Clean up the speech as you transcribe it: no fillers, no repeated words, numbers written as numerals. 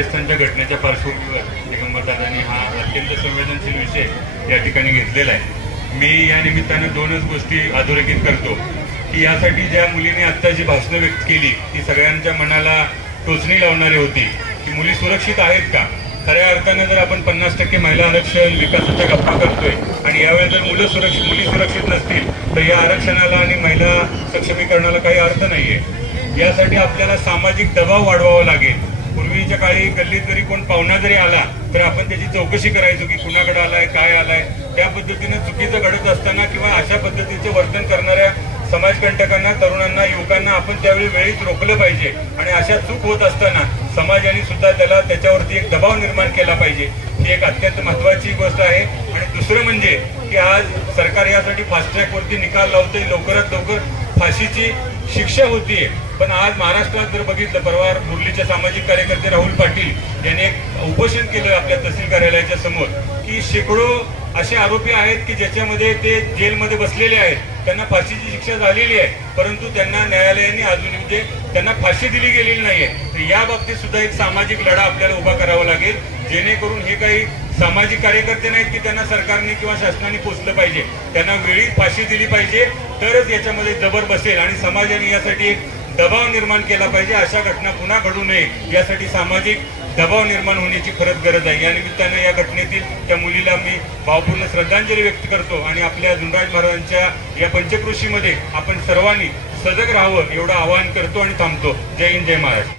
राजस्थानच्या घटनेच्या पार्श्वभूमीवर दिगंबरदादांनी हा अत्यंत संवेदनशील विषय या ठिकाणी घेतलेला आहे। मी या निमित्तानं दोनच गोष्टी अधोरेखित करतो की यासाठी ज्या मुलीने आत्ता जी भाषणं व्यक्त केली ती सगळ्यांच्या मनाला टोचणी लावणारी होती की मुली सुरक्षित आहेत का। खऱ्या अर्थानं जर आपण 50% महिला आरक्षण विकासाच्या गप्पा करतोय आणि यावेळी जर मुली सुरक्षित नसतील तर या आरक्षणाला आणि महिला सक्षमीकरणाला काही अर्थ नाहीये। यासाठी आपल्याला सामाजिक दबाव वाढवावा लागेल। पूर्वीच्या काळी गल्लीत जरी कोण पाहुणा जरी आला तर आपण त्याची चौकशी करायचो की कुणाकडे आलाय काय आलाय। त्या पद्धतीनं चुकीचं घडत असताना किंवा अशा पद्धतीचे वर्तन करणाऱ्या समाजकंटकांना तरुणांना युवकांना आपण त्यावेळी वेळीच रोखलं पाहिजे आणि अशा चूक होत असताना समाजाने सुद्धा त्याच्यावरती एक दबाव निर्माण केला पाहिजे। ही एक अत्यंत महत्त्वाची गोष्ट आहे। आणि दुसरं म्हणजे की आज सरकार यासाठी फास्ट ट्रॅक वरती निकाल लावते, लवकरात लवकर फाशीची शिक्षा होतीये। पण आज महाराष्ट्रात जर बघितलं परवा मुरलीचे सामाजिक कार्यकर्ते राहुल पाटील यांनी एक उपोषण केलं आपल्या तहसील कार्यालयाच्या समोर की शेकडो असे आरोपी आहेत की ज्याच्यामध्ये ते जेलमध्ये बसलेले आहेत, त्यांना फाशीची शिक्षा झालेली आहे परंतु त्यांना न्यायालयाने अजून म्हणजे त्यांना फाशी दिली गेलेली नाहीये। तर या बाबतीत सुद्धा एक सामाजिक लढा आपल्याला उभा करावा लागेल जेणेकरून हे काही सामाजिक कार्यकर्ते नाहीत की त्यांना सरकारने किंवा शासनाने पोचलं पाहिजे, त्यांना वेळीच फाशी दिली पाहिजे तरच याच्यामध्ये जबर बसेल आणि समाजाने यासाठी एक दबाव निर्माण केला पाहिजे। अशा घटना पुन्हा घडू नये यासाठी सामाजिक दबाव निर्माण होण्याची खरंच गरज आहे। या निमित्तानं या घटनेतील त्या मुलीला मी भावपूर्ण श्रद्धांजली व्यक्त करतो आणि आपल्या धुंडराज महाराजांच्या या पंचक्रोशीमध्ये आपण सर्वांनी सजग राहावं एवढं आवाहन करतो आणि थांबतो। जय हिंद, जय महाराष्ट्र।